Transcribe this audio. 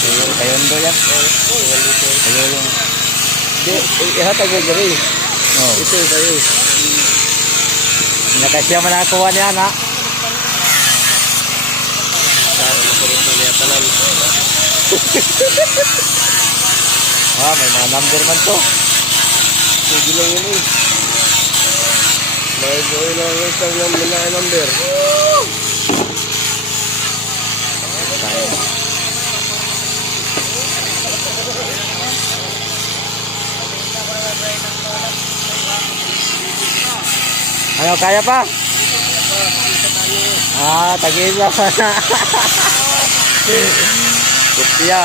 Kayo ndo yan. Kayo yung... Di, ihatag mo gari. Oh. Ito kayo. Nakasya mo nakakuha niya na. Para makurot na niya tanan. May mga number man to. Sige lang yun eh. May buhay lang ang isang mga number. Ano, kaya pa? Tag-isa pa na. Kupya.